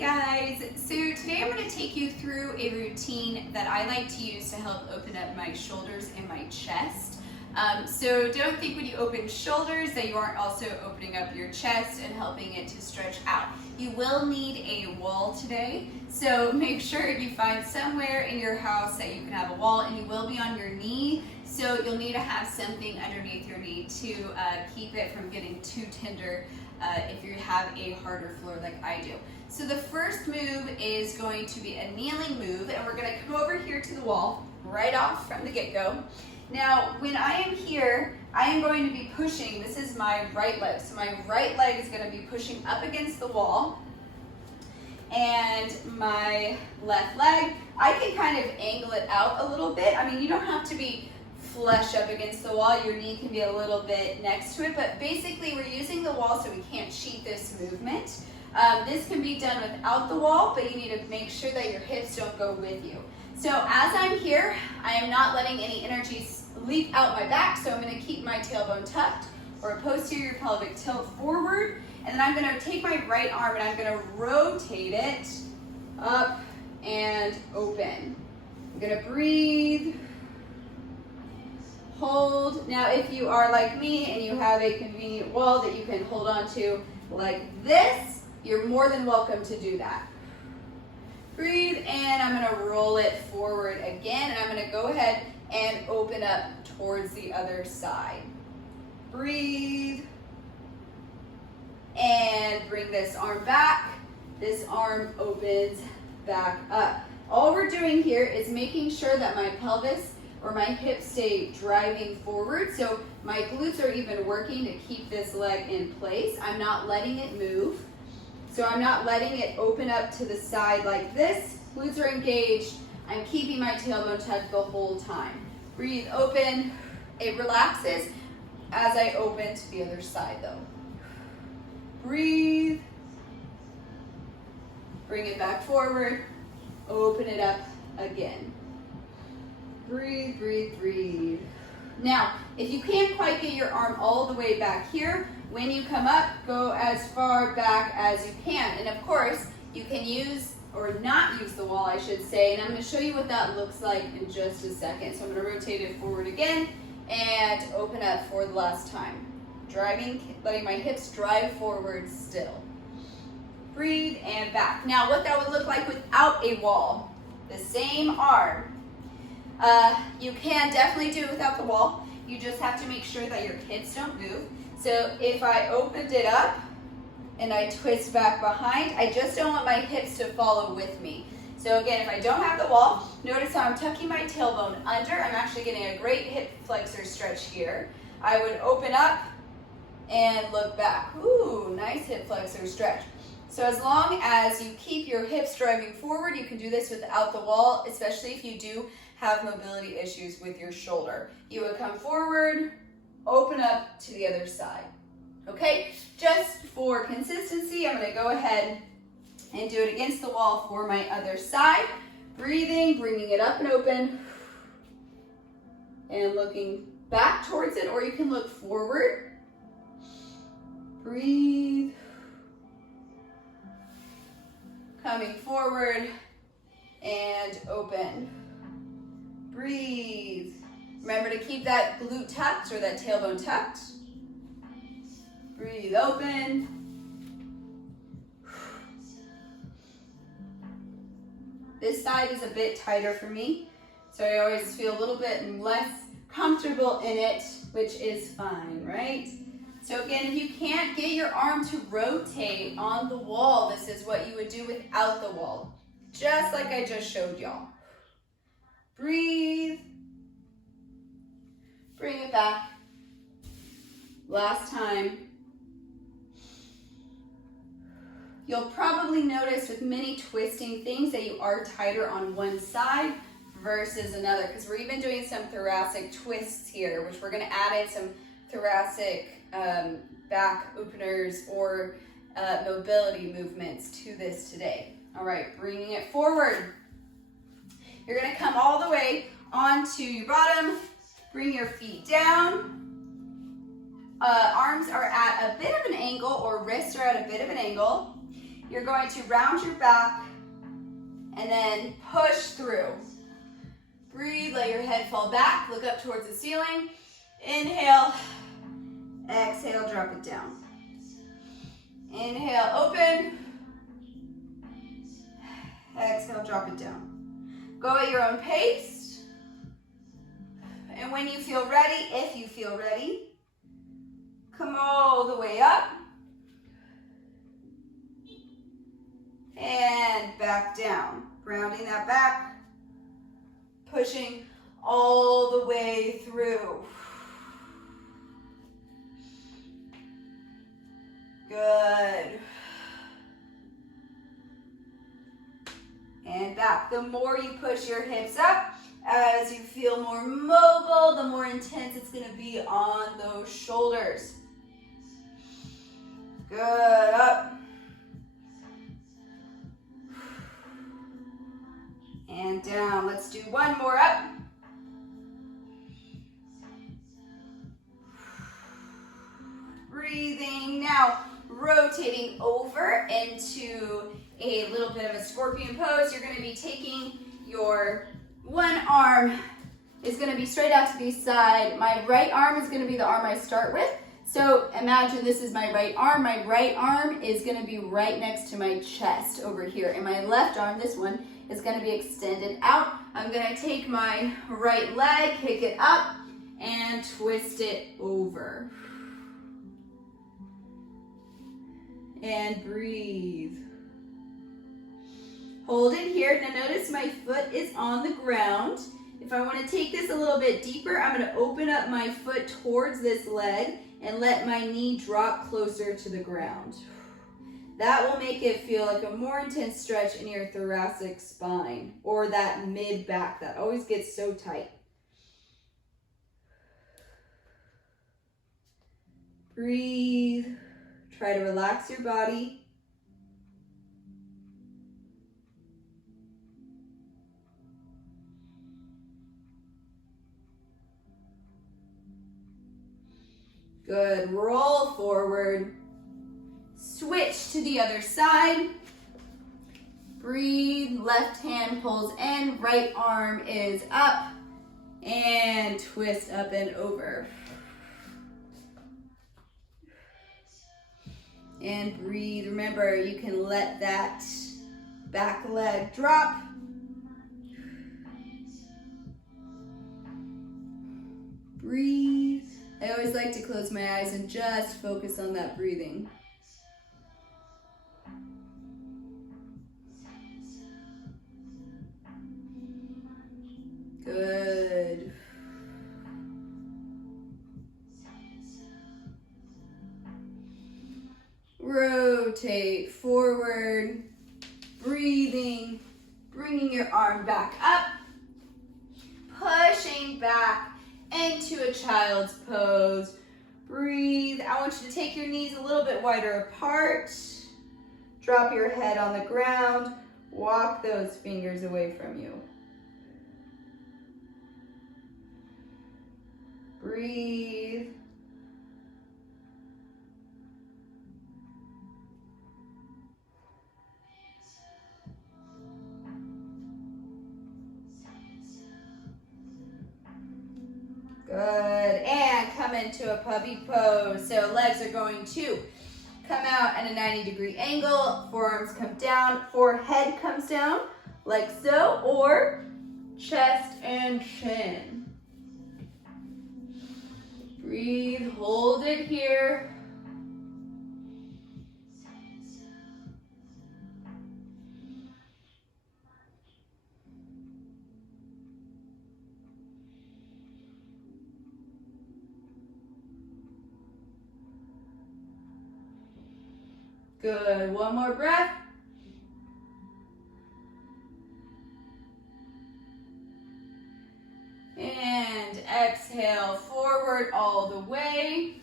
guys, so today I'm going to take you through a routine that I like to use to help open up my shoulders and my chest. So don't think when you open shoulders that you aren't also opening up your chest and helping it to stretch out. You will need a wall today, so make sure you find somewhere in your house that you can have a wall, and you will be on your knee, so you'll need to have something underneath your knee to keep it from getting too tender if you have a harder floor like I do. So the first move is going to be a kneeling move, and we're going to come over here to the wall right off from the get-go. Now, when I am here, I am going to be pushing, this is my right leg, so my right leg is going to be pushing up against the wall, and my left leg, I can kind of angle it out a little bit. I mean, you don't have to be flush up against the wall, your knee can be a little bit next to it, but basically we're using the wall so we can't cheat this movement. This can be done without the wall, but you need to make sure that your hips don't go with you. So as I'm here, I am not letting any energy leak out my back, so I'm going to keep my tailbone tucked or a posterior pelvic tilt forward, and then I'm going to take my right arm and I'm going to rotate it up and open. I'm going to breathe, hold. Now if you are like me and you have a convenient wall that you can hold on to like this, you're more than welcome to do that. Breathe, and I'm going to roll it forward again, and I'm going to go ahead and open up towards the other side. Breathe, and bring this arm back. This arm opens back up. All we're doing here is making sure that my pelvis or my hips stay driving forward, so my glutes are even working to keep this leg in place. I'm not letting it move. So I'm not letting it open up to the side like this. Glutes are engaged. I'm keeping my tailbone tucked the whole time. Breathe, open. It relaxes as I open to the other side though. Breathe. Bring it back forward. Open it up again. Breathe, breathe, breathe. Now, if you can't quite get your arm all the way back here, when you come up, go as far back as you can. And of course, you can use or not use the wall, I should say. And I'm going to show you what that looks like in just a second. So I'm going to rotate it forward again and open up for the last time. Letting my hips drive forward still. Breathe and back. Now, what that would look like without a wall, the same arm. You can definitely do it without the wall. You just have to make sure that your hips don't move. So if I opened it up and I twist back behind, I just don't want my hips to follow with me. So again, if I don't have the wall, notice how I'm tucking my tailbone under. I'm actually getting a great hip flexor stretch here. I would open up and look back. Ooh, nice hip flexor stretch. So as long as you keep your hips driving forward, you can do this without the wall, especially if you do have mobility issues with your shoulder. You would come forward, open up to the other side. Okay, just for consistency, I'm going to go ahead and do it against the wall for my other side. Breathing, bringing it up and open, and looking back towards it, or you can look forward. Breathe. Coming forward and open. Breathe. Remember to keep that glute tucked or that tailbone tucked. Breathe, open. This side is a bit tighter for me, so I always feel a little bit less comfortable in it, which is fine, right? So again, if you can't get your arm to rotate on the wall, this is what you would do without the wall, just like I just showed y'all. Breathe. Bring it back. Last time. You'll probably notice with many twisting things that you are tighter on one side versus another, because we're even doing some thoracic twists here, which we're going to add in some thoracic back openers or mobility movements to this today. All right, bringing it forward. You're going to come all the way onto your bottom. Bring your feet down. Arms are at a bit of an angle, or wrists are at a bit of an angle. you're going to round your back and then push through. Breathe, let your head fall back, look up towards the ceiling. Inhale, exhale, drop it down. Inhale, open. Exhale, drop it down. Go at your own pace. And when you feel ready, if you feel ready, come all the way up. And back down. Grounding that back. Pushing all the way through. Good. And back. The more you push your hips up, as you feel more mobile, the more intense it's going to be on those shoulders. Good. Up. And down. Let's do one more up. Breathing. Now, rotating over into a little bit of a scorpion pose. You're going to be taking your one arm is going to be straight out to the side. My right arm is going to be the arm I start with. So imagine this is my right arm. My right arm is going to be right next to my chest over here. And my left arm, this one, is going to be extended out. I'm going to take my right leg, kick it up, and twist it over. And breathe. Hold it here. Now notice my foot is on the ground. If I want to take this a little bit deeper, I'm going to open up my foot towards this leg and let my knee drop closer to the ground. That will make it feel like a more intense stretch in your thoracic spine or that mid back that always gets so tight. Breathe. Try to relax your body. Good. Roll forward. Switch to the other side. Breathe. Left hand pulls in. Right arm is up. And twist up and over. And breathe. Remember, you can let that back leg drop. Breathe. I always like to close my eyes and just focus on that breathing. Good. Rotate forward, breathing, bringing your arm back up, pushing back into a child's pose. Breathe. I want you to take your knees a little bit wider apart. Drop your head on the ground. Walk those fingers away from you. Breathe. Good, and come into a puppy pose. So legs are going to come out at a 90-degree angle, forearms come down, forehead comes down, like so, or chest and chin. Breathe, hold it here. Good, one more breath. And exhale, forward all the way.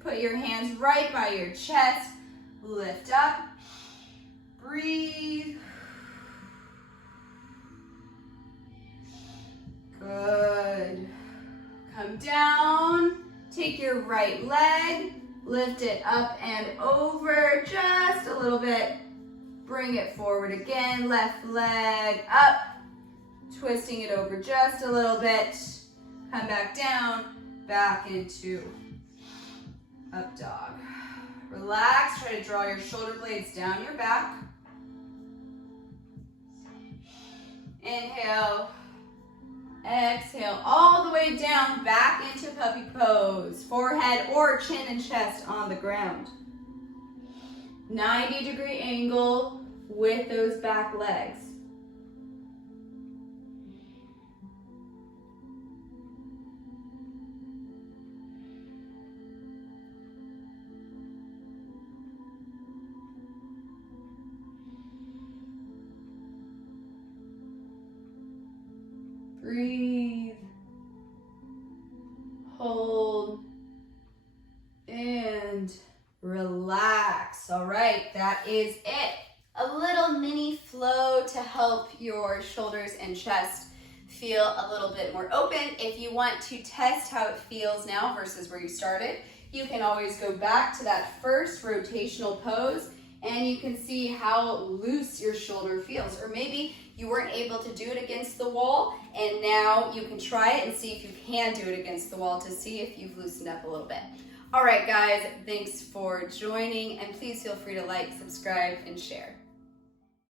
Put your hands right by your chest. Lift up. Breathe. Good. Come down. Take your right leg. Lift it up and over just a little bit. Bring it forward again, left leg up, twisting it over just a little bit. Come back down, back into up dog. Relax, try to draw your shoulder blades down your back. Inhale, exhale, all the way down, back into puppy pose. Forehead or chin and chest on the ground. 90-degree angle with those back legs. Breathe, hold, and relax. All right, that is it. A little mini flow to help your shoulders and chest feel a little bit more open. If you want to test how it feels now versus where you started, you can always go back to that first rotational pose and you can see how loose your shoulder feels. Or maybe you weren't able to do it against the wall and now you can try it and see if you can do it against the wall to see if you've loosened up a little bit. All right, guys, thanks for joining and please feel free to like, subscribe, and share.